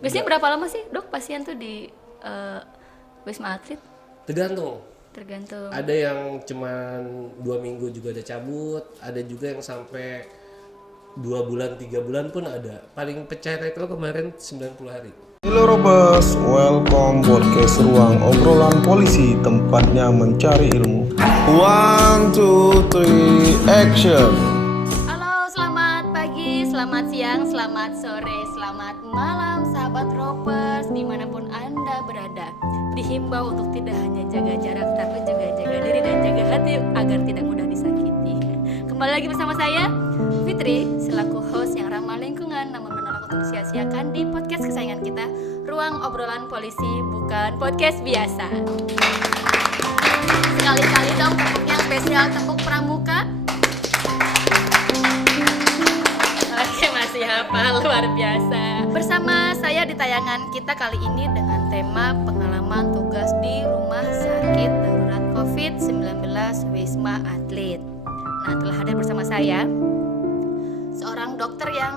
Biasanya berapa lama sih dok pasien tuh di Wisma Atlet? Tergantung. Tergantung. Ada yang cuman 2 minggu juga ada cabut, ada juga yang sampai 2 bulan, 3 bulan pun ada. Paling pecah itu kemarin 90 hari. Halo Robers, welcome podcast Ruang Obrolan Polisi, tempatnya mencari ilmu. 1, 2, 3, action. Halo, selamat pagi, selamat siang, selamat sore, selamat malam sahabat Ropers dimanapun Anda berada. Dihimbau untuk tidak hanya jaga jarak tapi juga jaga diri dan jaga hati agar tidak mudah disakiti. Kembali lagi bersama saya Fitri selaku host yang ramah lingkungan namun menolak untuk sia-siakan di podcast kesayangan kita, Ruang Obrolan Polisi, bukan podcast biasa. Sekali-kali dong tepuknya spesial, tepuk pramuka. Oke, masih hafal, luar biasa. Bersama saya di tayangan kita kali ini dengan tema pengalaman tugas di Rumah Sakit Darurat COVID-19 Wisma Atlet. Nah, telah hadir bersama saya seorang dokter yang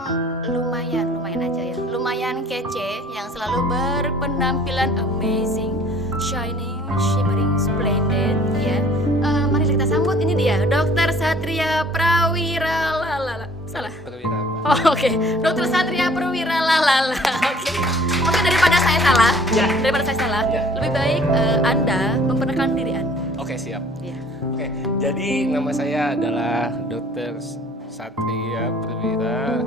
lumayan kece, yang selalu berpenampilan amazing, shining, shimmering, splendid, ya. Mari kita sambut, ini dia, Dr. Satria Prawira Lalala. Salah? Perwira. Oh, oke. Dr. Satria Prawira Lalala. Oke, daripada saya salah, lebih baik Anda memperkenalkan diri Anda. Oke, siap. Ya. Oke, jadi nama saya adalah Dr. Satria Prawira.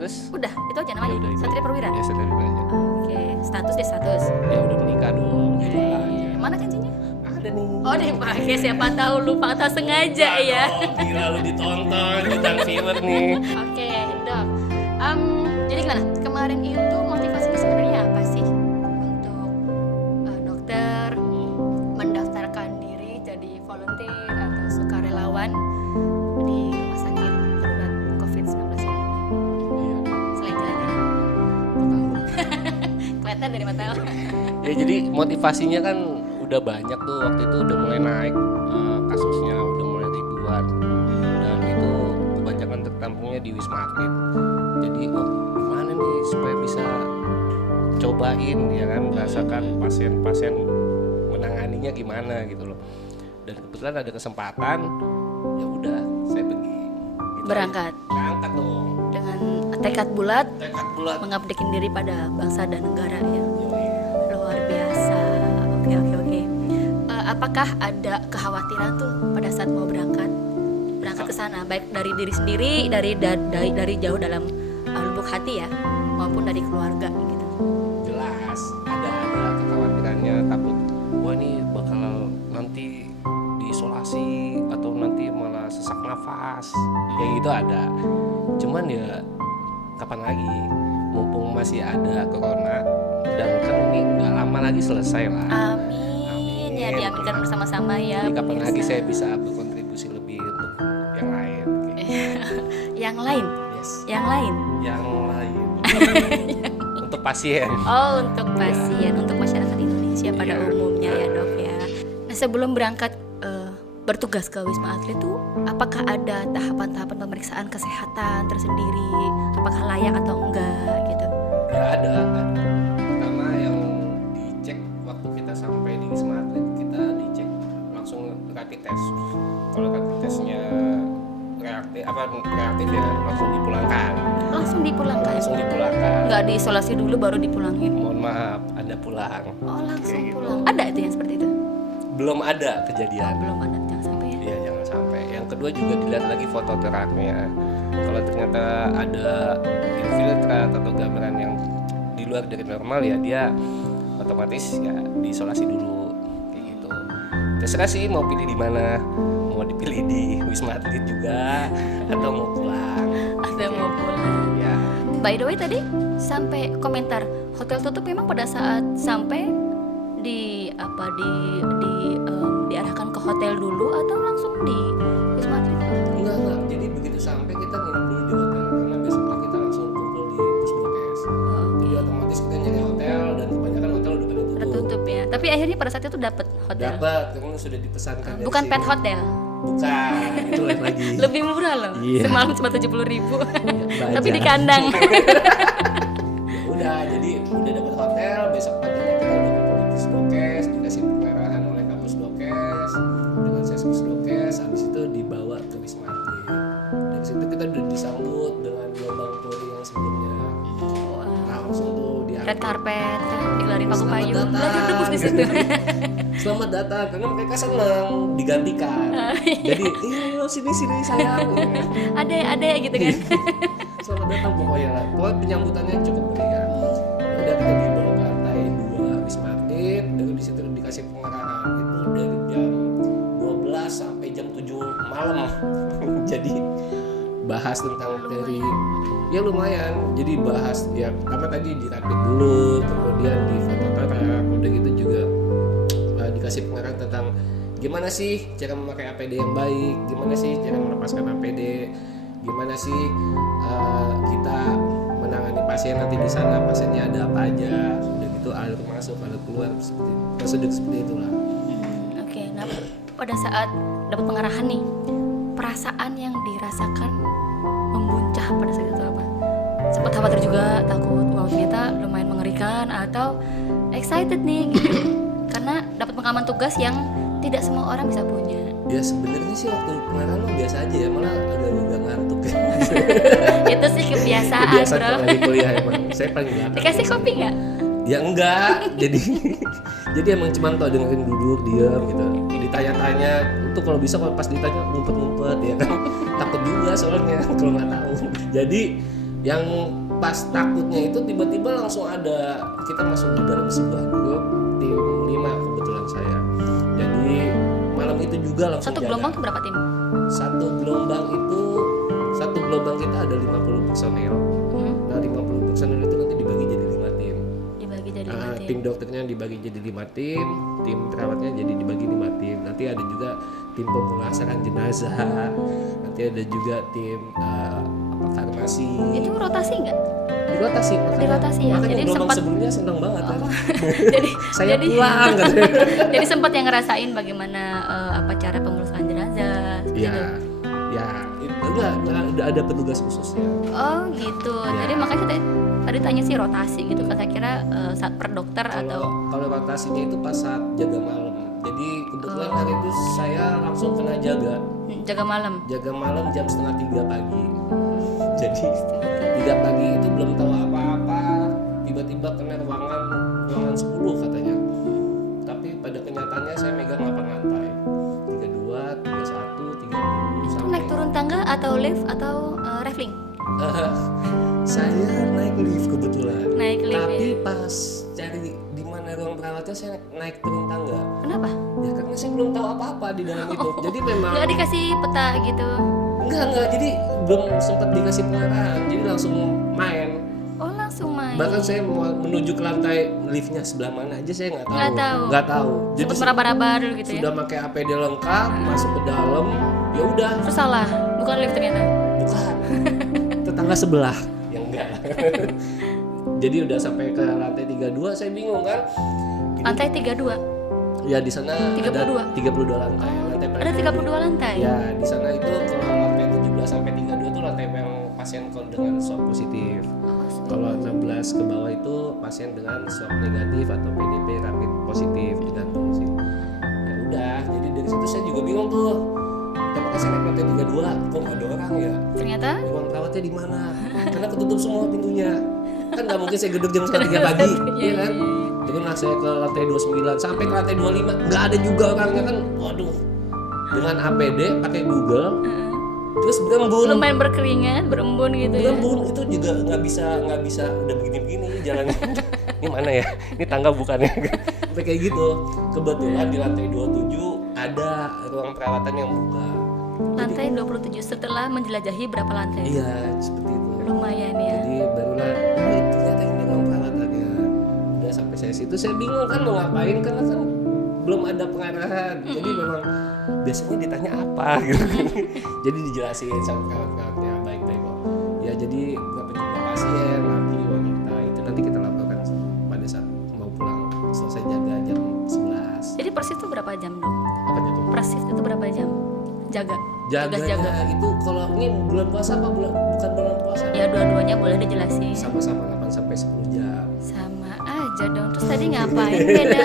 Terus? Udah, itu aja namanya. Ya udah, itu. Satria Prawira. Ya, Satria Prawira aja. Oke, status deh status. Ya udah menikah dong. Gitu aja. Mana cincinnya? Ada nih. Oh, dipakai, siapa tahu lupa atau sengaja ya. Gila lu ditonton, jutaan viewer nih. Oke, dok. Jadi gimana? Kemarin itu motivasinya sebenarnya apa sih untuk dokter mendaftarkan diri jadi volunteer atau sukarelawan di rumah sakit darurat COVID-19 ini? Iya. Selain jalan-jalan. Kelihatan dari mata. Ya jadi motivasinya kan udah banyak tuh, waktu itu udah mulai naik kasusnya, udah mulai ribuan, dan itu kebanyakan tertampungnya di Wisma Atlet. Jadi gimana nih supaya bisa cobain ya kan, rasakan pasien-pasien menanganinya gimana gitu loh. Dan kebetulan ada kesempatan, ya udah saya pergi. Gitu Berangkat. aja. Berangkat dong. Dengan tekad bulat Tekad bulat. mengabdikan diri pada bangsa dan negara ya. Yoi. Luar biasa. Oke. Apakah ada kekhawatiran tuh pada saat mau berangkat ke sana, baik dari diri sendiri, dari jauh dalam lubuk hati ya, maupun dari keluarga gitu? Jelas ada kekhawatirannya, takut wah ini bakal nanti diisolasi atau nanti malah sesak nafas, ya gitu ada. Cuman ya kapan lagi, mumpung masih ada corona dan kan ini nggak lama lagi selesai lah. Amin ya, diaminkan bersama-sama ya. Jadi kapan pemirsa. lagi saya bisa berkontribusi lebih untuk yang lain kayak. Yang lain, Yes. yang lain. Yang lain untuk pasien. Oh, untuk pasien, untuk masyarakat Indonesia pada Iya. umumnya ya dok ya. Nah, sebelum berangkat bertugas ke Wisma Atlet tuh, apakah ada tahapan-tahapan pemeriksaan kesehatan tersendiri? Apakah layak atau enggak gitu? Ya ada. Pertama yang dicek waktu kita sampai di Wisma Atlet, kita dicek langsung rapid test. Kalau rapid testnya reaktif ya langsung dipulangkan. Langsung dipulangkan? Langsung dipulangkan. Nggak diisolasi dulu baru dipulangin? Mohon maaf, Anda pulang. Oh, langsung Kayak gitu. pulang. Ada itu yang seperti itu? Belum ada kejadian. Belum ada, jangan sampai ya. Iya, jangan sampai. Yang kedua juga dilihat lagi foto teraknya. Kalau ternyata ada infiltrat atau gambaran yang di luar dari normal, ya dia otomatis ya diisolasi dulu kayak gitu. Terserah sih mau pilih di mana, mau dipilih di Wisma Atlet juga atau mau pulang. Ada mau pulang. Ya, By the way tadi sampai komentar hotel tutup memang pada saat sampai diarahkan ke hotel dulu atau langsung di Wisma Atlet? enggak. Jadi begitu sampai kita nginep dulu di hotel karena besoknya kita langsung kumpul di Pusdokes. Jadi otomatis kita nyari hotel dan kebanyakan hotel udah pada tutup. Tertutup ya. Tapi akhirnya pada saat itu dapat hotel. Dapat, karena sudah dipesankan. dari Bukan sini. pet hotel. Bukan, itu lain lagi. Lebih murah loh. Iya. Semalam cuma 70.000. Baja. Tapi di kandang. Ya udah, jadi udah dapat hotel, besok paginya kita udah kumpul di Pusdokes, dikasih pengarahan oleh Kapus Dokes dengan Sespus Dokes, habis itu dibawa ke Wisma Atlet. Dari situ kita udah disambut dengan gelombang Polri yang sebelumnya. Langsung tuh Red carpet, digelari paku Selamat payung, datang. belajar debus di situ. Selamat datang, karena mereka senang digantikan. Jadi, iya sini sayang. Ada gitu kan. Selamat datang pokoknya lah. Pokoknya penyambutannya cukup meriah. Udah kita dibawa ke lantai 2 Wisma Atlet, dari di situ dikasih pengarahan itu dari jam 12 sampai jam 7 malam. Jadi bahas tentang materi ya lumayan. Jadi bahas ya pertama tadi dirapid dulu, kemudian di fototerak, udah gitu juga dikasih pengarahan tentang gimana sih cara memakai APD yang baik, gimana sih cara melepaskan APD, gimana sih kita menangani pasien nanti di sana, pasiennya ada apa aja, udah gitu alur masuk alur keluar seperti prosedur seperti itulah. Oke, nah pada saat dapat pengarahan nih, perasaan yang dirasakan membuncah pada saat itu apa? Sempat khawatir juga, takut, wow ternyata lumayan mengerikan, atau excited nih gitu. Karena dapat pengalaman tugas yang tidak semua orang bisa punya. Ya sebenarnya sih waktu pengarahan lo biasa aja ya, malah agak ngantuk ya. Itu sih kebiasaan, Kebiasaan bro. lagi kuliah emang. Saya paling belakang. Dikasih kopi nggak? Ya enggak, jadi emang cuma tau dengerin duduk diam gitu. Ditanya-tanya, itu kalau bisa kalau pas ditanya ngumpet-ngumpet ya kan. Takut juga soalnya kalau nggak tahu. Jadi yang pas takutnya itu tiba-tiba langsung ada, kita masuk di dalam sebuah grup tim 5 kebetulan saya. Jadi malam itu juga langsung Satu jaga. gelombang tuh berapa tim? Satu gelombang kita ada 50 personel. Nah 50 personel itu nanti dibagi jadi 5 tim. Dibagi jadi Nah, 5 tim. tim dokternya dibagi jadi 5 tim, tim perawatnya jadi dibagi 5 tim. Nanti ada juga tim pemulasaran jenazah. Nanti ada juga tim farmasi. Itu rotasi nggak? Dirotasi makanya. Dirotasi ya? Makanya Jadi gelombang sempat- sebelumnya senang banget kan. jadi Saya pulang katanya. jadi sempat yang ngerasain bagaimana apa cara pemulasaran jenazah gitu. Ya, enggak ada petugas khususnya. Oh gitu. Ya. Jadi makanya tadi tanya sih rotasi gitu kan, saya kira saat per dokter atau Kalau rotasinya itu pas saat jaga malam. Jadi kebetulan hari itu saya langsung kena jaga jaga malam. jam 2:30 pagi. Jadi 3 pagi itu belum tahu apa-apa, tiba-tiba kena ruangan 10 katanya. Tapi pada kenyataannya saya megang 8 lantai, 32, 31, 30 Itu sampai naik turun tangga atau lift atau rafling? saya naik lift kebetulan. Naik lift, Tapi ya. pas cari di mana ruang perawatnya saya naik turun tangga. Kenapa? Ya karena saya belum tahu apa-apa di dalam itu. Jadi memang Nggak dikasih peta gitu. enggak, jadi belum sempat dikasih pengarahan. Jadi langsung main. Oh langsung main. Bahkan saya mau menuju ke lantai liftnya sebelah mana aja saya nggak tahu. Nggak tahu. Jadi Sempat meraba-raba dulu gitu ya. sudah pakai APD lengkap, masuk ke dalam, ya udah. Terus salah, bukan lift ternyata. Bukan. Tetangga sebelah. Yang enggak. Jadi udah sampai ke lantai 32 saya bingung kan. Lantai 32. Ya di sana 32? ada 32 lantai. Lantai paling Ada tinggi. 32 lantai. Ya, di sana itu kalau lantai 17 sampai 32 itu lantai yang pasien dengan swab positif. Kalau 16 ke bawah itu pasien dengan swab negatif atau PDP rapid positif, tergantung sih. Ya udah, jadi dari situ saya juga bingung tuh. Kenapa saya naik lantai 32, kok nggak ada orang ya? Ternyata Ruang perawatnya di mana? Karena ketutup semua pintunya. Kan nggak mungkin saya gedung jam 3 pagi, iya kan? Turunlah saya ke lantai 29 sampai ke lantai 25, nggak ada juga orangnya kan. Waduh. Dengan APD pakai Google, terus berembun. lumayan berkeringat, berembun gitu ya. Berembun itu juga nggak bisa udah begini-begini jalannya. Ini mana ya? Ini tangga bukannya? Sampai kayak gitu. Kebetulan di lantai 27 ada ruang perawatan yang buka. Lantai 27 setelah menjelajahi berapa lantai? Iya, seperti itu. Lumayan ya. Jadi barulah, oh itu ternyata ini ruang perawatannya. Udah sampai saya situ, saya bingung kan mau ngapain karena kan belum ada pengarahan. Jadi memang biasanya ditanya apa gitu. Jadi dijelasin sama perawat-perawatnya baik-baik kok. Ya jadi berapa jumlah pasien, laki wanita itu nanti kita laporkan pada saat mau pulang selesai jaga jam 11. Jadi persis itu berapa jam dong? Apa itu? Persis itu berapa jam? Jaga. Tugas jaga. Jaganya itu kalau ini bulan puasa apa bukan bulan puasa? Ya dua-duanya boleh dijelasin. Sama-sama 8 sampai 10 jam. Jadi ngapain beda?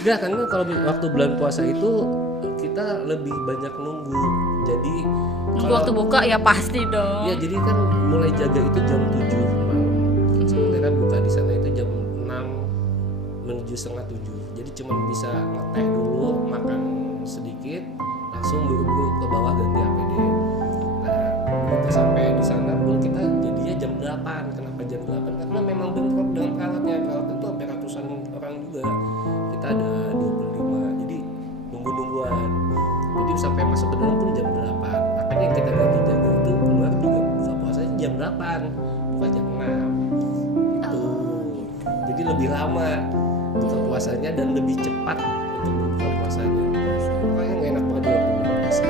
Enggak, karena kalau waktu bulan puasa itu kita lebih banyak nunggu. Jadi Nunggu waktu buka ya pasti dong. ya jadi kan mulai jaga itu jam 7 malam. Sementara buka di sana itu jam 6 menuju setengah 7. Jadi cuma bisa ngeteh dulu, makan sedikit, langsung buru-buru ke bawah ganti APD. Nah, kita sampai di sana pun kita jadinya jam 8. Kenapa jam 8? Karena memang bentrok dengan perawatnya. Perawat itu hampir ratusan orang juga. Kita ada 25. Jadi nunggu-nungguan. Jadi sampai masuk ke dalam pun jam 8. Makanya kita ganti jaga itu keluar juga buka puasanya jam 8, bukan jam 6. Tuh. Jadi lebih lama buka puasanya dan lebih cepat untuk buka puasanya. Pokoknya nggak enak banget waktu buka puasa.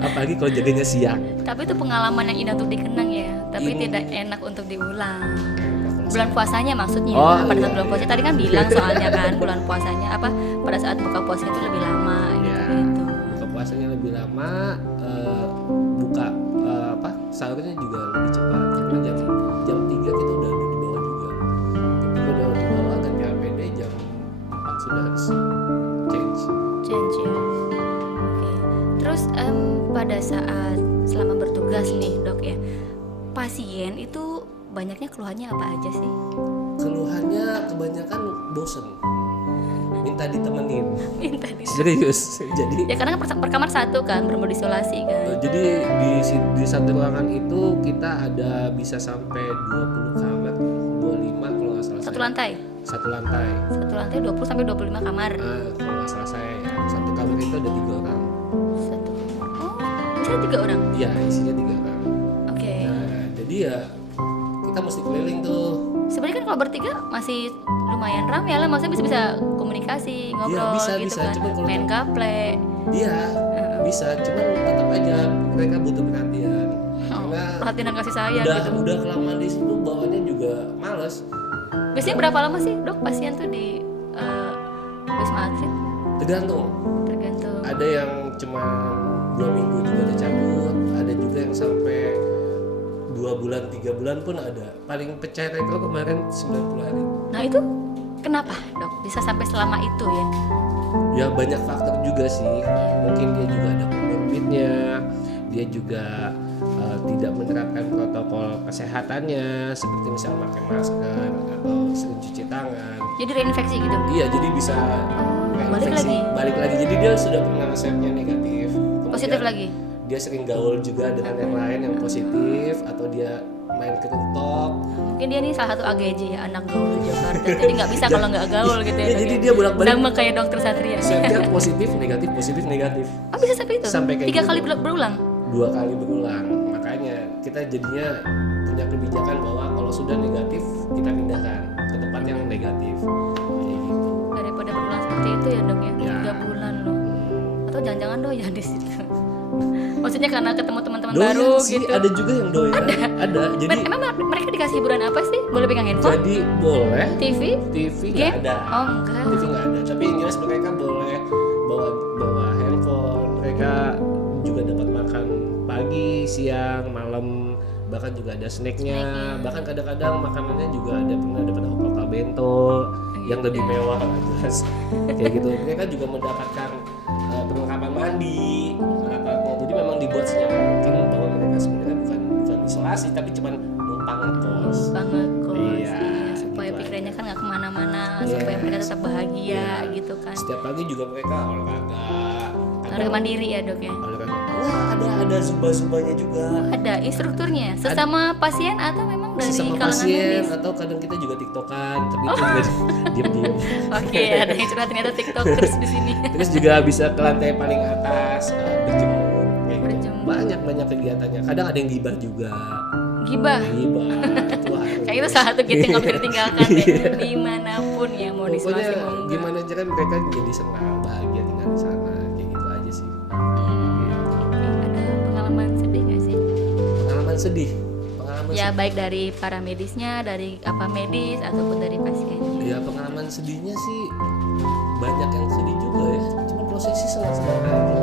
Apalagi kalau jaganya siang. Tapi itu pengalaman yang indah untuk dikenang ya. Tapi Ini. tidak enak untuk diulang. Bulan puasanya maksudnya. Oh, pada iya, saat bulan puasa iya. tadi kan bilang soalnya kan bulan puasanya apa pada saat buka puasa itu lebih lama Ya, gitu. buka puasanya lebih lama, buka sahurnya juga lebih cepat. Karena jam 3 kita udah ada di bawah juga. Ketika udah di bawah ganti APD jam 4 sudah harus change. Change ya. Oke. Terus pada saat selama bertugas nih dok ya, pasien itu banyaknya keluhannya apa aja sih? Keluhannya kebanyakan bosen, minta ditemenin. Minta di. Serius. Jadi Ya karena kan per kamar satu kan, benar isolasi kan. jadi di satu ruangan itu kita ada bisa sampai 20 kamar, 25 kalau nggak salah Satu saya. lantai. Satu lantai. Satu lantai 20 sampai 25 kamar. Kalau nggak salah saya ya. Satu kamar itu ada 3 orang. Satu. Oh, bisa 3 orang. Iya, isinya 3 orang. Oke. Nah, jadi ya kita mesti keliling tuh. Sebenarnya kan kalau bertiga masih lumayan ramai lah, maksudnya bisa komunikasi, ngobrol bisa, gitu bisa. kan. Cuma kalau Main gaple. Iya, bisa. Cuman tetap aja mereka butuh perhatian. Karena Perhatian dan kasih sayang udah gitu. udah kelamaan di situ bawaannya juga males. Biasanya berapa lama sih dok pasien tuh di Wisma Atlet? Tergantung. Tergantung. Ada yang cuma 2 minggu juga udah cabut, ada juga yang sampai 2 bulan, 3 bulan pun ada. Paling pecah rekor kemarin 90 hari. Nah itu kenapa dok bisa sampai selama itu ya? Ya banyak faktor juga sih. Mungkin dia juga ada comorbidnya, dia juga tidak menerapkan protokol kesehatannya seperti misalnya pakai masker atau sering cuci tangan. Jadi reinfeksi gitu? Iya, jadi bisa balik reinfeksi. lagi? Balik lagi. Jadi dia sudah pernah resepnya negatif. Positif Kemudian lagi? Dia sering gaul juga dengan yang lain yang positif, atau dia main ke rooftop. Mungkin dia nih salah satu AGJ ya, anak gaul Jakarta. Jadi nggak bisa kalau nggak gaul gitu ya. Iya, Dok, jadi ya? dia bolak-balik. Sama kayak dokter Satria. Swabnya positif, negatif. Oh bisa sampai itu? Sampai kayak 3 gitu. kali berulang? 2 kali berulang. Makanya kita jadinya punya kebijakan bahwa kalau sudah negatif kita pindahkan ke tempat yang negatif. Kayak gitu. Daripada berulang seperti itu ya dok ya, Ya. 3 bulan loh. Atau jangan-jangan doyan di situ. Maksudnya karena ketemu teman-teman Doyan baru sih, gitu. ada juga yang doyan. Ada. Jadi Emang mereka dikasih hiburan apa sih? Boleh pegang handphone? jadi boleh TV? TV nggak Game? ada. Oh enggak. TV nggak ada. Tapi yang jelas mereka boleh bawa handphone. Mereka juga dapat makan pagi, siang, malam. Bahkan juga ada snacknya. Bahkan kadang-kadang makanannya juga ada pernah dapat hoka bento yang lebih mewah jelas. Kayak gitu. Mereka juga mendapatkan perlengkapan mandi, alatnya. Jadi memang dibuat senyaman mungkin bahwa mereka sebenarnya bukan isolasi tapi cuma numpang ngekos. Banget kok. Iya, Supaya gitu pikirannya aja. kan nggak kemana-mana, Iya. supaya mereka tetap bahagia Iya. gitu kan. Setiap pagi juga mereka olahraga. Olahraga mandiri ya dok ya. Olahraga. Wah, ada zumba-zumbanya juga. Ada instrukturnya, sesama pasien atau memang dari Sesama kalangan pasien medis? atau kadang kita juga tiktokan tapi itu juga diam-diam. Oke, ada yang curhat ternyata tiktokers di sini. Terus juga bisa ke lantai paling atas berjemur kayak gitu. Berjemur. Banyak kegiatannya. Kadang ada yang gibah juga. Gibah. Gibah. Itu harus. Kayak itu salah satu gitu yang nggak bisa ditinggalkan deh. Iya. Dimanapun ya mau di Pokoknya isolasi mau enggak. gimana cara mereka jadi senang, bahagia tinggal di sana, kayak gitu aja sih. Ada pengalaman sedih nggak sih? Pengalaman sedih, pengalaman Ya baik dari para medisnya, dari apa medis ataupun dari pasiennya. ya pengalaman sedihnya sih banyak yang sedih juga ya. Cuma prosesnya senang-senang aja.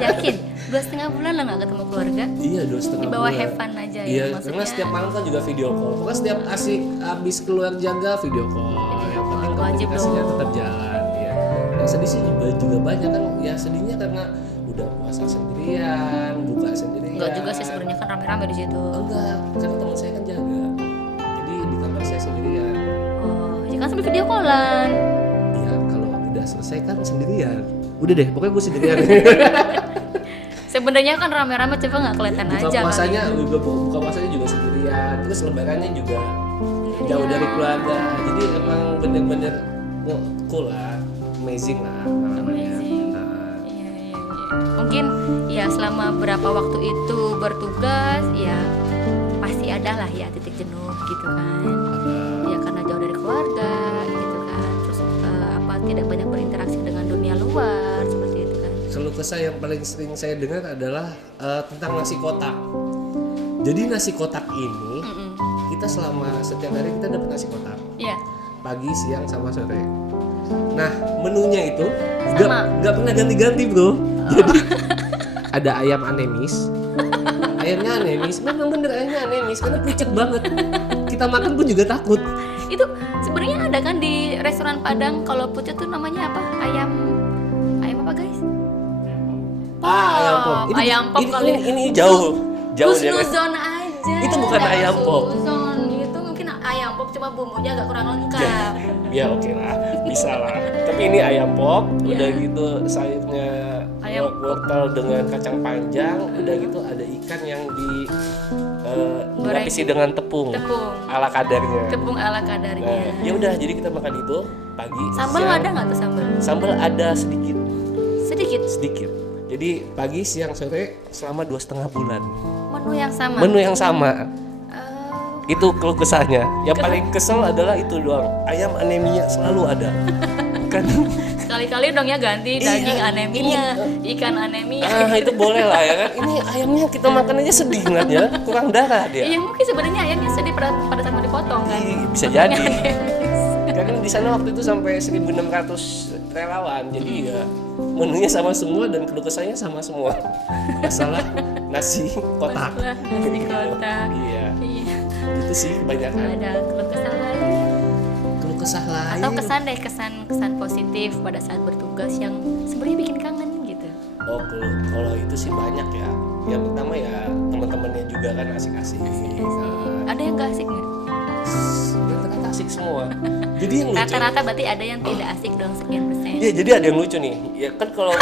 Yakin? 2,5 bulan lah nggak ketemu keluarga? Iya 2,5 Di bawah bulan. have fun aja ya, Iya, maksudnya. karena setiap malam kan juga video call. Pokoknya setiap asik abis keluar jaga video call. Yang penting call, wajib komunikasinya dong. tetap jalan. Ya. Yang sedih sih juga banyak kan. Ya sedihnya karena udah puasa sendirian, buka sendirian. Enggak juga sih sebenarnya kan rame-rame di situ. Enggak, karena teman saya kan jaga. Jadi di kamar saya sendirian. Oh, ya kan sambil video callan. Iya, kalau udah selesai kan sendirian. Udah deh, pokoknya gue sendirian. Sebenarnya kan rame-rame coba nggak kelihatan buka aja puasanya kali. buka puasanya juga sendirian. Terus lebarannya juga Sendirian. jauh dari keluarga. Jadi emang bener-bener cool lah, amazing lah. namanya. Amazing. Nah, Iya, iya, iya. Mungkin ya selama berapa waktu itu bertugas ya pasti ada lah ya titik jenuh gitu kan. Ya karena jauh dari keluarga gitu kan. Terus tidak banyak berinteraksi dengan dunia luar seperti itu kan. keluh kesah yang paling sering saya dengar adalah tentang nasi kotak. Jadi nasi kotak ini kita selama setiap hari kita dapat nasi kotak. Iya. Pagi, siang, sama sore. Nah, menunya itu Sama. nggak pernah ganti-ganti, bro. Jadi ada ayam anemis. Ayamnya anemis, memang bener ayamnya anemis karena pucet banget. Kita makan pun juga takut. Itu sebenarnya ada kan di restoran Padang kalau pucet tuh namanya apa? Ayam apa guys? Ayam pop. Ayam pop kali. Ini jauh dia kan. Husnuzon aja. Itu bukan ayam pop. Husnuzon itu mungkin ayam pop cuma bumbunya agak kurang lengkap. Ya oke lah, bisa lah. Tapi ini ayam pop, Iya. udah gitu sayurnya Ayam wortel dengan kacang panjang, udah gitu ada ikan yang dilapisi dengan tepung, Tepung. ala kadarnya. Tepung ala kadarnya. Nah, ya udah jadi kita makan itu pagi. Sambal siang. ada nggak tuh sambal? Sambal ada sedikit. Sedikit. Jadi pagi, siang, sore selama 2,5 bulan. Menu yang sama. Menu yang sama. Oh, Itu keluh kesahnya. Yang paling kesel adalah itu doang. Ayam anemia selalu ada. Kan sekali-kali dong ya ganti Iya, daging anemia, ikan anemia. itu boleh lah ya kan. Ini ayamnya kita makan aja sedih ngeliatnya, kurang darah dia. Iya mungkin sebenarnya ayamnya sedih pada saat mau dipotong kan. Bisa jadi. Karena di sana waktu itu sampai 1.600 relawan. Jadi ya menunya sama semua dan keluh kesahnya sama semua. Masalah nasi kotak. Masalah nasi kotak. Iya. Iya. Itu sih kebanyakan. Ada keluh kesah lain. Keluh kesah lain. Atau kesan positif pada saat bertugas yang sebenarnya bikin kangen gitu. Oh, kalau itu sih banyak ya. Yang pertama ya teman-temannya juga kan asik-asik. Ada yang gak asik nggak? Rata-rata asik semua. Jadi yang lucu. Rata-rata berarti ada yang tidak asik dong sekian persen. Iya, jadi ada yang lucu nih. Ya kan kalau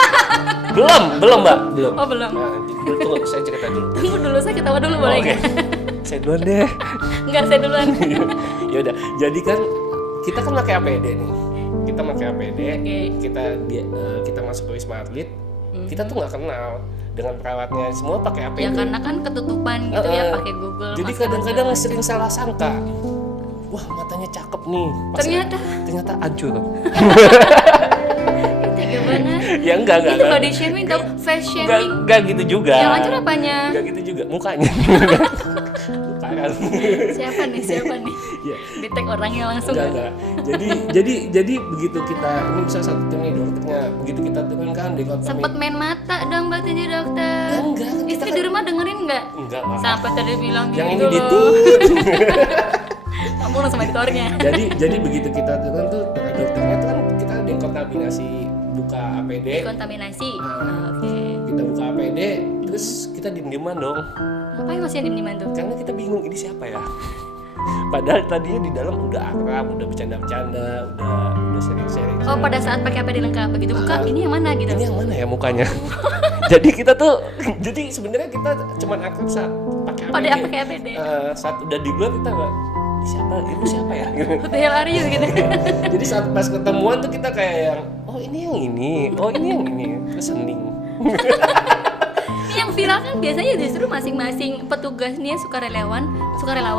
belum Mbak, belum. Oh belum. Nah, tunggu saya cerita dulu. Tunggu dulu saya ketawa dulu boleh Oke. nggak? Saya duluan deh. Enggak saya duluan. Ya udah. Jadi kan kita kan pakai APD nih. Kita pakai APD. Oke. Kita masuk ke Wisma Atlet. Kita tuh nggak kenal dengan perawatnya. Semua pakai APD. Ya karena kan ketutupan gitu ya pakai Google. Jadi masker kadang-kadang segala sering salah sangka. Wah, matanya cakep nih. Ternyata hancur. Tega banget. Ya enggak. Itu body shaming tau, face shaming. Enggak gitu juga. Yang hancur apanya? Enggak gitu juga, mukanya. Lupa kan. Siapa nih? Ya. Di-tag orangnya langsung. Enggak. Jadi begitu kita ini bisa satu tim nih dokternya, begitu kita turunkan di kota Sempet main mata dong berarti nih dokter. Enggak, kan kita Istri kan- di rumah dengerin nggak? Enggak lah. Sampai tadi bilang Yang ini gitu di loh. Kamu langsung editornya. jadi begitu kita turun tuh dengan dokternya tuh kan kita dekontaminasi buka APD. Kontaminasi. Nah. Oke. Kita buka APD, terus kita diem-dieman dong. Ngapain masih yang diem-dieman tuh? Karena kita bingung ini siapa ya. Padahal tadinya di dalam udah akrab, udah bercanda-bercanda, udah sharing-sharing. Oh pada saat pakai APD lengkap begitu buka ini yang mana gitu? Ini yang mana ya mukanya? Jadi kita tuh, jadi sebenarnya kita cuman akrab saat pakai APD. Pada pakai APD. Saat udah di luar kita nggak, "Ini siapa? Itu siapa ya? What the hell are you gitu? Jadi saat pas ketemuan tuh kita kayak yang, oh ini yang ini, oh ini yang ini, terus hening. Ini yang viral kan biasanya justru masing-masing petugasnya sukarelawan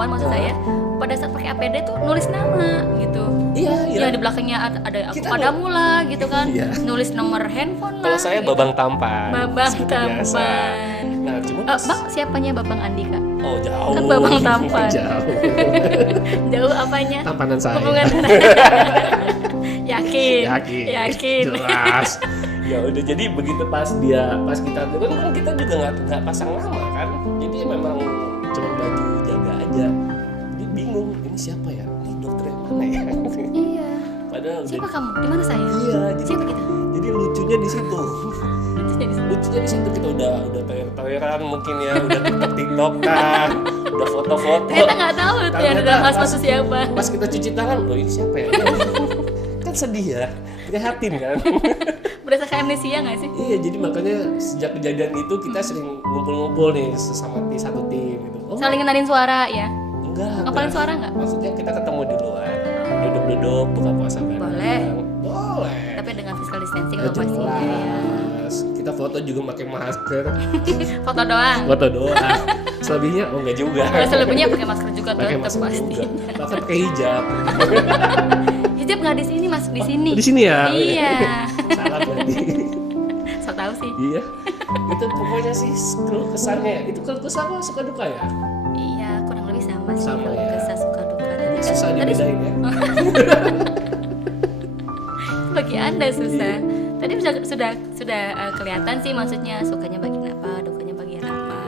maksud saya pada saat pakai APD tuh nulis nama gitu. Iya. Ya di belakangnya ada aku Kita padamu lah gitu kan. Iya. Nulis nomor handphone lah. Kalau saya gitu. Babang Tampan. Babang seperti biasa. Tampan. Nah, cuma Bang siapanya Babang Andika? oh jauh. Kan Babang Tampan. Jauh. Jauh apanya? Tampanan saya. Hubungan. Yakin. Jelas. Ya udah, jadi begitu pas kita kan kita juga nggak pasang nama kan, jadi memang cuma baju jaga aja. Jadi bingung, ini siapa ya? Ini dokter yang mana ya? Iya. Padahal Siapa kamu? Di mana saya? Iya, Siapa kita? jadi lucunya di situ. Jadi Lucunya di situ kita udah toyer-toyeran mungkin ya, udah tiktok-tiktokan, udah foto-foto. ternyata nggak tahu tuh ya Ternyata dalam mas pas- siapa. Pas kita cuci tangan, loh ini siapa ya? Kan sedih ya, prihatin kan. Berasa kayak amnesia nggak sih? Iya, jadi makanya sejak kejadian itu kita sering ngumpul-ngumpul nih sesama di satu tim gitu. Oh, Saling kenalin suara ya. enggak. Ngapalin suara nggak? Maksudnya kita ketemu di luar, duduk-duduk buka puasa bareng. Boleh. Boleh. Tapi dengan physical distancing Ya, atau pastinya ya. jelas. Kita foto juga pakai masker. Foto doang. Foto doang. Selebihnya oh enggak juga. Kalau selebihnya pakai masker juga Pakai tetap masker pasti. juga. Bahkan pakai hijab. Hijab nggak di sini, masuk di sini. Oh, di sini ya? Iya. Salah berarti. So tahu sih. Iya. Itu pokoknya sih keluh kesannya. Itu keluh kesah apa suka duka ya? Iya, kurang lebih sama sih. Sama Kalau ya. Kesah suka duka. Tadi kan- Susah tadi dibedain ya. bagi Anda susah. Tadi sudah kelihatan sih maksudnya sukanya bagian apa, dukanya bagian apa.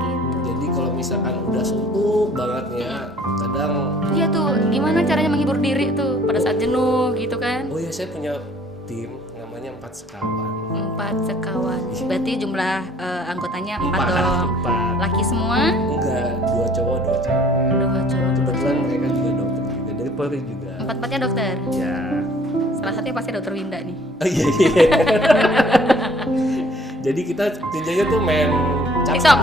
Gitu. Jadi kalau misalkan udah suntuk banget ya, kadang Iya tuh, gimana caranya menghibur diri tuh pada saat jenuh gitu kan? oh ya saya punya tim namanya 4 sekawan. 4 sekawan. Berarti jumlah anggotanya 4 Empat. dong. Empat. Laki semua, Enggak, 2 cowok 2 cewek. 2 cowok. Kebetulan mereka juga dokter juga dari Polri juga. 4-4-nya dokter. Ya. Salah satunya pasti dokter Winda nih. Oh iya iya. Jadi kita kerjanya tuh main TikTok.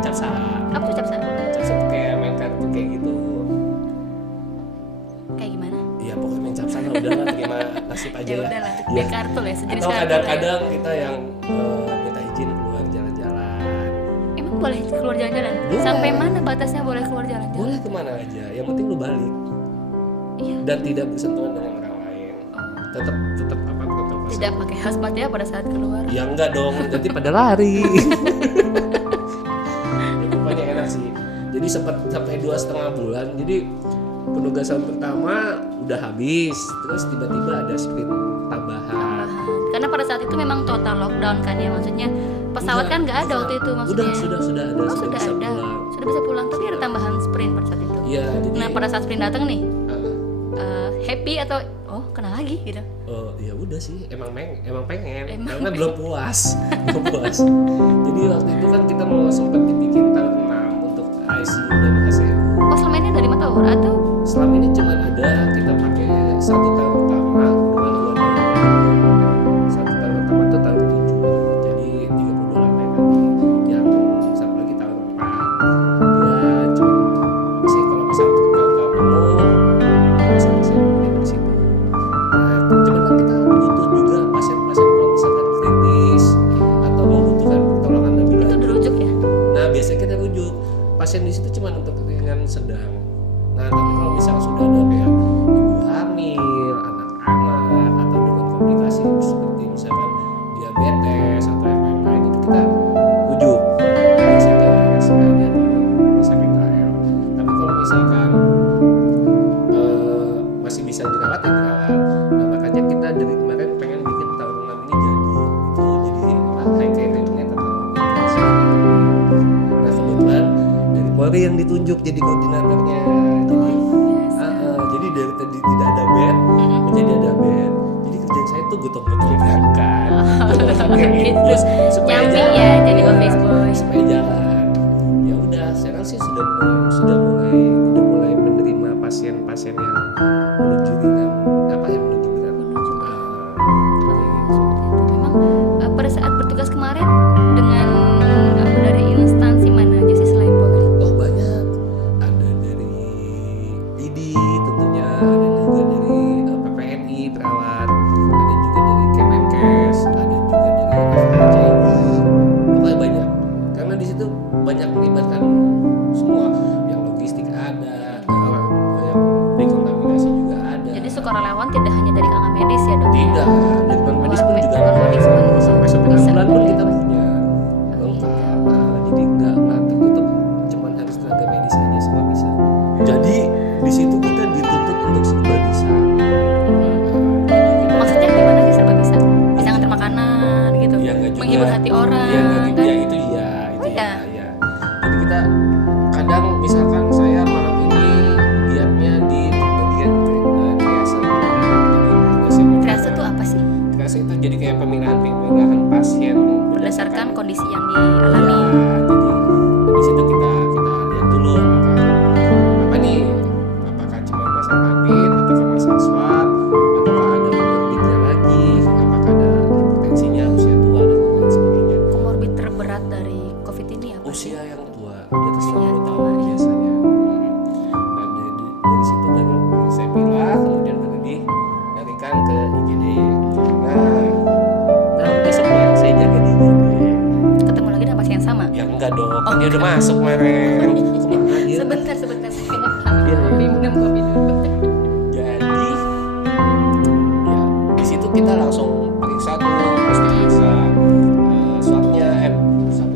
capsa. Apa tuh capsa? Capsa tuh kayak main kartu kayak gitu. Kayak gimana? Iya pokoknya main capsa lah udah lah, terima nasib aja Ya ya. udahlah, Iya. biar kartu lah, sejenis Atau kartu. kadang-kadang kita yang minta izin keluar jalan-jalan. Emang boleh keluar jalan-jalan? Boleh. Sampai mana batasnya boleh keluar jalan-jalan? Boleh kemana aja, yang penting lu balik Iya. dan tidak bersentuhan dengan orang lain. Tetap apa protokol. Tidak pakai hazmat ya pada saat keluar. Ya enggak dong, nanti pada lari. Ya, pokoknya enak sih. Jadi sempat sampai 2,5 bulan. Jadi penugasan pertama udah habis, terus tiba-tiba ada sprint tambahan. Karena pada saat itu memang total lockdown kan ya, maksudnya pesawat kan nggak ada waktu itu maksudnya. Sudah ada. Oh, sudah bisa ada. pulang. Sudah bisa pulang, tapi ada tambahan sprint pada saat itu. Iya, jadi Nah, pada saat sprint datang nih, uh, happy atau oh, kena lagi gitu. oh ya udah sih, emang pengen, Emang karena belum puas. Jadi waktu itu kan kita mau sempat dibikin tahun 6 untuk ICU dan HCU. Oh, selama ini ada 5 tahun atau Selama ini cuma ada kita pakai 1 tahun pertama dengan 2 tahun kedua. 1 tahun pertama itu tahun 7, jadi 32 lantai tadi. Yang satu lagi tahun 4. Dia cuma apa sih kalau misalnya tahun penuh pasien-pasien boleh di situ. Nah, cuman kan kita butuh juga pasien-pasien kalau misalkan kritis atau membutuhkan pertolongan lebih itu lanjut. dirujuk ya? Nah, biasanya kita rujuk pasien di situ cuma untuk ringan sedang. Nah, tapi kalau misalnya sudah ada kayak ibu hamil, anak-anak atau dengan komplikasi seperti misalkan diabetes atau yang lain-lain itu kita rujuk. Biasanya ke RSUD atau rumah sakit AL. Tapi kalau misalkan masih bisa dirawat ya dirawat. Nah, makanya kita dari kemarin pengen bikin tahun 6 ini jadi high care-nya terlalu intensif. Nah, kebetulan dari Polri yang ditunjuk jadi koordinatornya. Jadi dari tadi tidak ada bed menjadi ada bed. Jadi kerjaan saya tuh gotong-gotong berangkat, gotong-gotong infus supaya Nyambi jalan. ya, jadi Iya, office boy. supaya jalan. Ya udah, sekarang sih sudah mulai menerima pasien-pasien yang menuju ringan, apa yang menuju berat. Memang pada saat bertugas kemarin dengan dari instansi mana aja sih selain Polri? Oh banyak, ada dari ID tentunya, ada juga dari PPNI perawat, ada juga dari Kemenkes, ada juga dari FHCI, pokoknya banyak. Karena di situ banyak melibatkan semua, yang logistik ada, yang dekontaminasi juga ada. Jadi sukarelawan tidak hanya dari kalangan medis ya dok? Tidak, dari non-medis pun juga Non medis ada. pun Sampai sopir bisa ambulan pun begitu. kita punya lengkap. Nah, jadi nggak tertutup, cuman harus tenaga medis aja semua bisa. Jadi di situ kita dituntut untuk serba bisa. Jadi kita Maksudnya gimana sih serba bisa? Bisa nganter makanan, menghibur hati orang. Iya, kan? ya itu iya, itu Oh, ya. iya. Ya. Jadi kita kadang misalkan saya malam ini giatnya di bagian triase. Jadi Triase itu apa sih? triase itu jadi kayak pemilahan pasien Berdasarkan kondisi yang Ya, dialami. jadi di situ kita lihat dulu apa nih, apakah cuma masalah rapid atau masalah swab atau ada komorbidnya lagi, apakah ada hipertensinya, usia tua dan lain sebagainya. Komorbid terberat dari COVID ini apa sih? Usia yang tua di atas Usia 60 tua, tahun ya. biasanya. Dan dari situ baru saya pilih, kemudian baru dilarikan ke IGD. Nah besoknya saya jaga di IGD. Ketemu lagi dengan pasien yang sama. Ya enggak dong, kan dia udah masuk kemarin. Kemana dia? Sebentar saya Iya. minum kopi dulu. Jadi ya di situ kita langsung periksa tuh, pasti periksa swabnya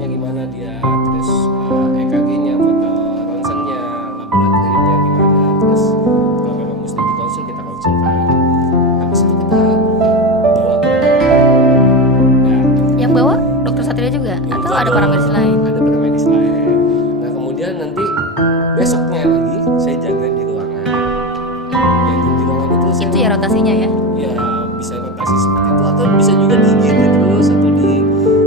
gimana dia, terus EKG-nya, foto ronsennya, laboratoriumnya gimana, terus kalau memang mesti dikonsul kita konsulkan. Habis itu kita bawa ke Yang bawa dokter Satria juga atau ada paramedis lain? Ada paramedis lain. Nah kemudian nanti besoknya lagi saya jaga di ruangan. Ya di ruangan itu saya Itu ya rotasinya ya. ya bisa rotasi seperti itu, atau bisa juga di IGD terus atau di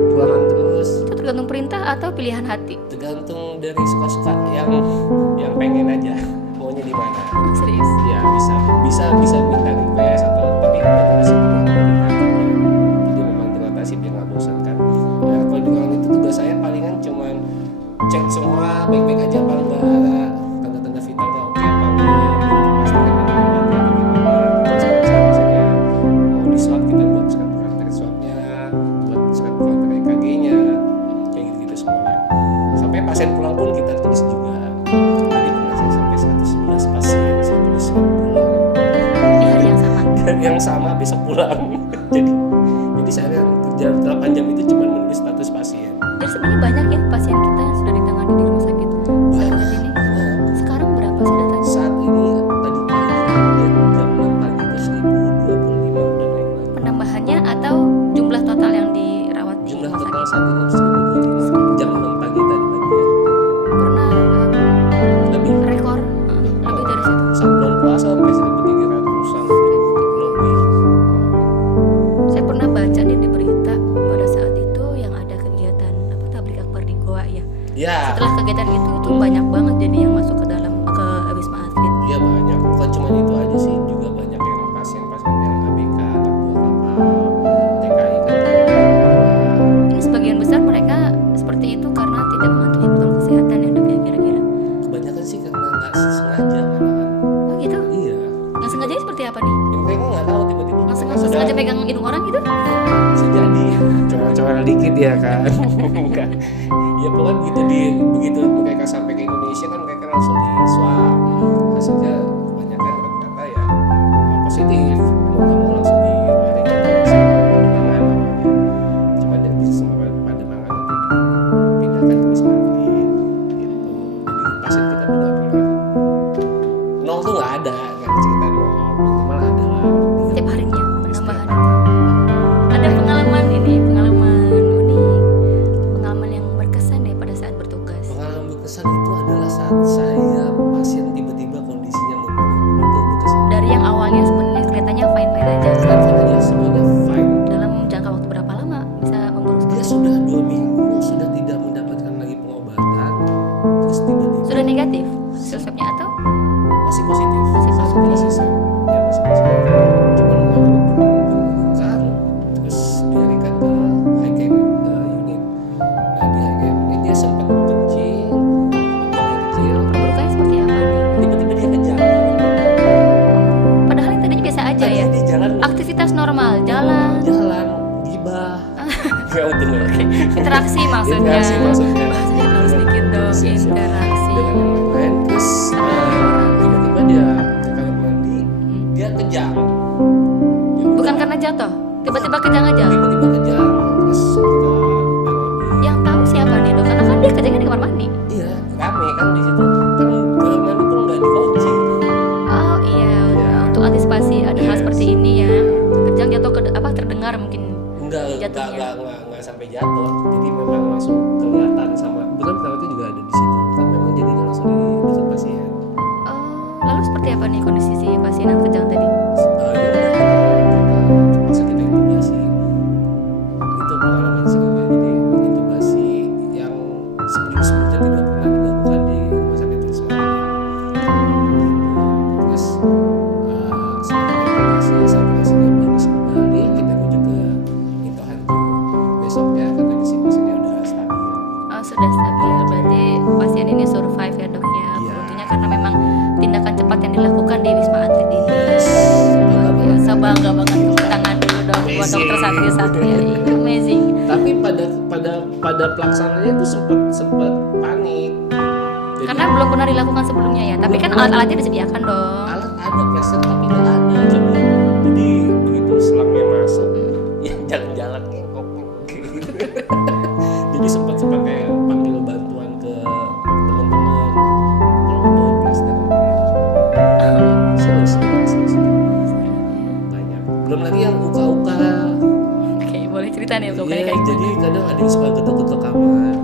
ruangan terus, Itu tergantung perintah atau pilihan hati. tergantung dari suka-suka yang pengen aja maunya di mana. Serius. Ya bisa minta request atau tapi rotasi pilihan dari kantornya. Jadi memang di rotasi biar nggak bosan kan. Ya kalau di ruangan itu tugas saya palingan cuman cek semua baik-baik aja apa enggak, tanda-tanda vitalnya oke apa enggak, pastikan ada obatnya atau gimana. Terus kalau misalnya mau di swab kita buat surat karakter swabnya, buat surat karakter EKG-nya, kayak gitu-gitu semuanya. Sampai pasien pulang pun kita tulis juga. Jadi pernah saya sampai 111 pasien saya tulis surat pulang. Di hari yang sama. Dan yang sama besok pulang. jadi saya kerja 8 jam itu cuma menulis status pasien. Jadi sebenarnya banyak ya pasien kita yang sudah ditangani di rumah sakit. Banyak. Ini. Sekarang berapa sih datanya? Saat ini tadi pagi jam 6 pagi itu 1025 udah naik lagi. Penambahannya atau jumlah total yang dirawat di Jumlah rumah total sakit? saat ini 1025 jam 6 pagi tadi pagi ya. Pernah Lebih rekor lebih dari situ. saat bulan puasa sampai 1300-an lebih. Saya pernah baca nih di berita pada saat itu yang ada kegiatan apa tablik akbar di Goa ya. Ya, Setelah kegiatan itu banyak banget jadi yang masuk ke dalam ke Wisma Atlet. iya banyak. Bukan cuma itu aja sih, juga banyak yang pasien-pasien yang ABK, anak buah kapal, TKI kan. Ini sebagian besar mereka seperti itu karena tidak mematuhi protokol kesehatan ya dok ya kira-kira. Kebanyakan sih karena nggak sengaja malahan. Oh gitu? Iya. Nggak sengaja seperti apa nih? Ya, mereka nggak tahu tiba-tiba Nggak mereka sengaja, sengaja pegang hidung orang gitu? bisa jadi coba-coba dikit ya kan. Enggak. Ya pokoknya begitu mereka sampai ke Indonesia kan mereka langsung di swab, hasilnya kebanyakan rata-rata ya positif, mau nggak mau langsung dilarikan ke Pademangan awalnya. Cuma dari semua Pademangan nanti dipindahkan ke Wisma Atlet gitu. Jadi pasien kita tuh nggak pernah nol tuh nggak ada, nggak ada cerita nol, minimal ada lah. Setiap harinya penambahan itu. Ada pengalaman unik, pengalaman yang berkesan deh pada saat bertugas. Pengalaman berkesan itu adalah saat saya pasien tiba-tiba kondisinya memburuk. Itu berkesan. Dari yang awalnya sebenarnya kelihatannya fine-fine aja. Fine aja semuanya fine. Dalam jangka waktu berapa lama bisa memburuk Dia seperti itu? sudah 2 minggu sudah tidak mendapatkan lagi pengobatan, terus tiba-tiba Sudah negatif hasil swabnya atau masih positif. Masih Saat positif. ini sisa. Ya masih positif. Cuma mengalami penurunan, terus dilarikan ke high care unit. Nah di high care unit dia sempat kencing, badannya kecil. perburukannya seperti apa nih? Tiba-tiba dia kejang. Padahal yang tadinya biasa aja ya. Tadinya dia jalan Aktivitas normal, jalan, jalan gibah ya udah oke interaksi maksudnya. Interaksi maksudnya. Bahasanya terlalu sedikit dong, Siap, siap. interaksi. dengan yang lain terus tiba-tiba dia ke kamar mandi dia kejang. Ya udah, Bukan karena jatuh, tiba-tiba kejang aja. tiba-tiba kejang terus kita udah Yang tahu siapa nih dok? Karena kan dia kejangnya di kamar mandi. iya rame kan di situ kan kamar mandi pun nggak dikunci. Oh iya, Ya. untuk antisipasi ada hal Yes. seperti ini ya. Kejang jatuh ke terdengar mungkin Enggak jatuhnya. sampai jatuh, jadi memang langsung kelihatan sama bukan perawatnya juga ada di situ kan, memang jadinya langsung di dekat pasien. Lalu seperti apa nih kondisi si pasien yang kejang tadi? Ya udah terpaksa kita intubasi. Itu pengalaman serunya, jadi intubasi yang sebelumnya tidak pernah dilakukan di rumah sakit Trisakti. Terus setelah intubasi sampai hasilnya bagus kembali, kita rujuk ke Minto Harjo. Besoknya karena di sini pasiennya udah stabil. Sudah stabil, berarti pasien ini survive ya dok ya. Iya. Beruntungnya karena memang tindakan cepat yang dilakukan di Wisma Atlet ini. Luar biasa, bangga banget, tepuk tangan dulu dong buat dokter Satria. Amazing. Tapi pada pelaksananya itu sempat panik. Jadi, Karena belum pernah dilakukan sebelumnya ya. Tapi kan alat-alatnya disediakan dong. alat ada pressure tapi nggak ada. Jadi begitu selangnya masuk, ya jalan-jalan ngengkok gitu. Jadi sempat kayak panggil bantuan ke teman-teman, tolong bawa plester. Seru. Banyak. Belum lagi yang uka-uka. Oke, boleh cerita nih dok. Iya, Kayak jadi kadang ada yang suka getok-getok kamar.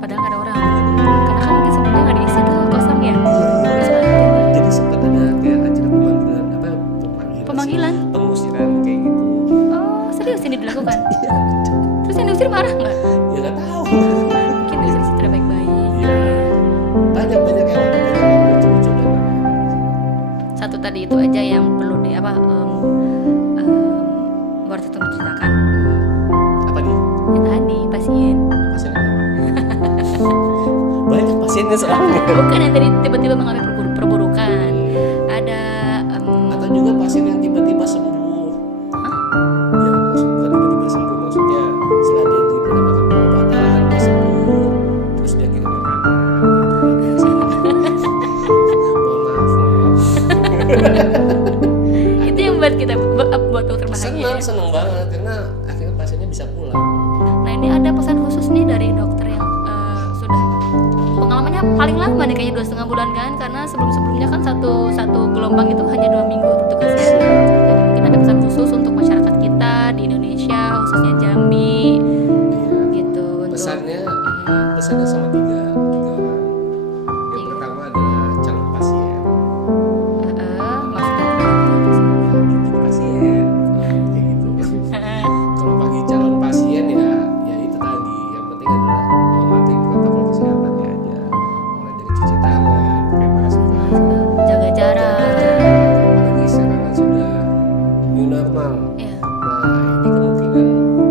padahal nggak ada orang. Karena kan mungkin sebelumnya nggak diisi tuh kosong ya. Wisma Atlet ini. Jadi sempat ada kayak acara pemanggilan Pemanggilan? sih? Pengusiran kayak gitu. Oh, serius ini dilakukan? Terus yang diusir marah nggak? Ya nggak tahu. Mungkin diusir sih tidak baik-baik. Iya. Banyak yang lucu-lucu dan Satu tadi itu aja yang perlu di apa buat itu menceritakan. apa nih? Yang tadi pasien. Pasien apa? Banyak pasiennya soalnya. Bukan yang tadi tiba-tiba mengalami perburukan. Ada Atau juga pasien yang tiba-tiba sembuh. Hah? Ya bukan tiba-tiba sembuh, maksudnya setelah dia mendapatkan pengobatan dia sembuh, terus dia kirim makanan. Gitu. Mohon maaf. itu yang buat kita buat dokter bahagia. Seneng banget karena akhirnya pasiennya bisa pulang. Nah ini ada pesan khusus nih dari dokter yang sudah pengalamannya paling lama nih kayaknya 2,5 bulan kan, karena sebelumnya kan satu gelombang itu hanya 2 minggu tugasnya. Jadi mungkin ada pesan khusus untuk masyarakat kita di Indonesia khususnya Jambi Iya. gitu. Pesannya sama tiga orang. Yang pertama adalah calon pasien. Maksudnya Ya, pasien kayak gitu. Kalau bagi calon pasien ya itu tadi yang penting adalah mematuhi protokol kesehatannya aja, mulai dari cuci tangan, pakai masker, jaga jarak. apalagi sekarang sudah new normal. Ya, Nah ini kemungkinan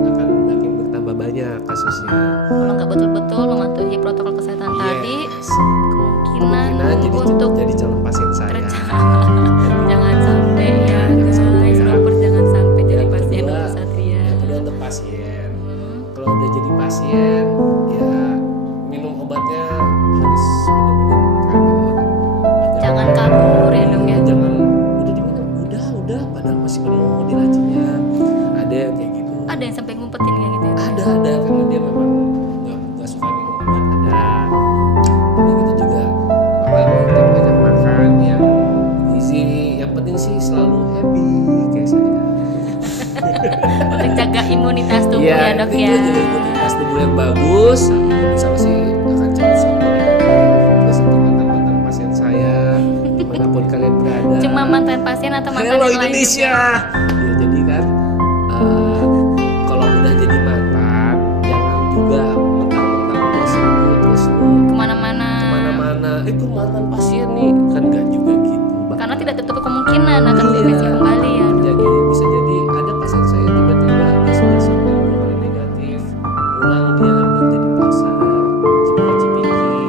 akan makin bertambah banyak kasusnya. kalau nggak betul-betul mematuhi protokol kesehatan tadi, Yes. kemungkinan Kemungkinan untuk jadi calon pasien saya. jangan sampai ya Jangan guys, sampai ya. Roper jangan sampai jadi Yang pasien kedua- dokter Satria. Yang kedua untuk pasien. Hmm. Kalau udah jadi pasien ya minum obatnya harus benar-benar teratur. Jangan kabur ya dok ya. Jangan udah diminum udah padahal masih penuh di lacinya. Ada yang kayak gitu. Ada yang sampai ngumpetin kayak gitu ya. Ada karena dia memang nggak suka minum obat. Ada. Dan itu juga kita banyak makan yang gizi. Yang penting sih selalu happy kayak saya. Untuk jaga imunitas tubuh ya dok itu ya. jadi imunitas tubuh yang bagus. Sama sih akan cepat sembuh. Terus untuk mantan pasien saya dimanapun kalian berada. Cuma mantan pasien atau mantan Hello yang lain Indonesia. juga? Ya jadi kan kalau udah jadi mantan jangan juga mentang-mentang udah sembuh terus Kemana-mana. kemana-mana. Itu mantan pasien nih kan nggak juga gitu. Karena tidak tertutup kemungkinan akan Iya. diinfeksi kembali ya. Jadi bisa jadi ada pasien saya tiba-tiba dia sudah sampai 2 kali negatif, pulang dia ambil di pasar, Cipika-Cipiki,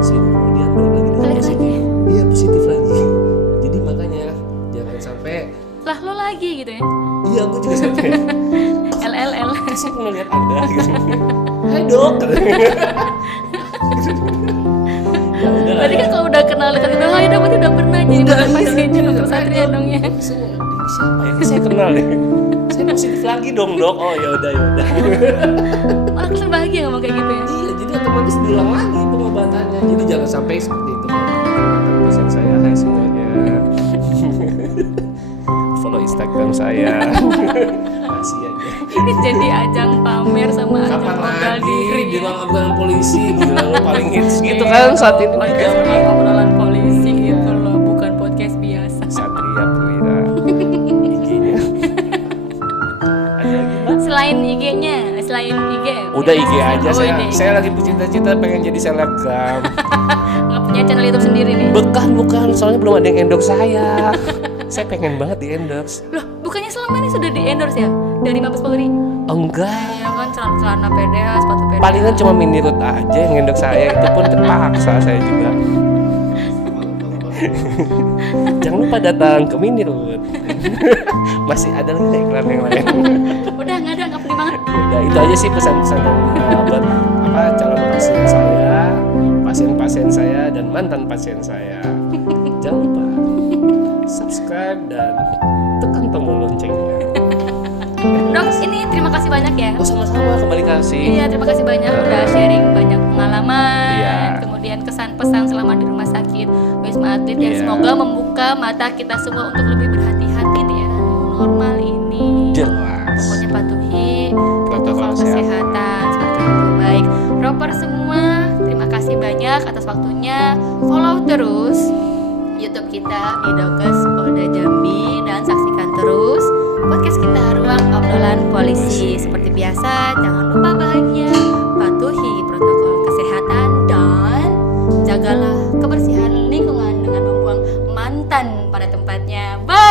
seminggu kemudian balik lagi dengan Balik positif. lagi? Iya positif lagi. Jadi makanya jangan sampai Lah lo lagi gitu ya. iya aku juga sampai LLL. saya pernah lihat anda gitu. Hai dok. Ya udah lah. Tadi kan kalau udah kenal dekat itu, hai dok berarti udah pernah jadi mantan pasiennya dokter Satria dong ya. Siapa ya? Saya kenal deh. Saya positif lagi dong dok. Oh ya udah. Malah kesan bahagia ngomong kayak gitu ya. Iya, jadi otomatis diulang lagi pengobatannya. Jadi jangan sampai seperti itu. Mantan pasien saya, hai semuanya. Follow Instagram saya. Kasian. Ini jadi ajang pamer sama ajang Kapan modal lagi diri. di ruang obrolan polisi gila lo paling hits gitu Iya, kan saat ini podcast ruang obrolan polisi gitu loh, bukan podcast biasa. Satria Prawira IG-nya. Ada lagi Mbak? Selain IG-nya, selain IG. Udah IG aja Oh, ini. saya lagi bercita-cita pengen jadi selebgram. Nggak punya channel YouTube sendiri nih. Bukan, soalnya belum ada yang endorse saya. Saya pengen banget di endorse. Loh, bukannya selama ini sudah di endorse ya dari Mabes Polri? Enggak. Ya kan celana PDH, sepatu PDH. Palingan cuma mini root aja yang endorse saya, itu pun terpaksa saya juga. Jangan lupa datang ke mini root. Masih ada lagi iklan yang lain. Udah nggak ada, nggak penting banget. Udah itu aja sih pesan-pesan buat calon pasien saya, pasien-pasien saya dan mantan pasien saya. Jangan lupa subscribe dan tekan tombol loncengnya. Dok, ini terima kasih banyak ya. Oh sama-sama, kembali kasih. Iya, terima kasih banyak udah sharing banyak pengalaman, Iya. kemudian kesan-pesan selama di rumah sakit Wisma Atlet, dan Iya. semoga membuka mata kita semua untuk lebih berhati-hati di era normal ini. Jelas. Pokoknya patuhi Protokol kesehatan seperti itu. Baik, Roper semua, terima kasih banyak atas waktunya. Follow terus YouTube kita Bidokes Polda Jambi dan saksikan terus podcast kita Ruang Obrolan Polisi. Seperti biasa, jangan lupa bahagia, patuhi protokol kesehatan dan jagalah kebersihan lingkungan dengan membuang mantan pada tempatnya. Bye.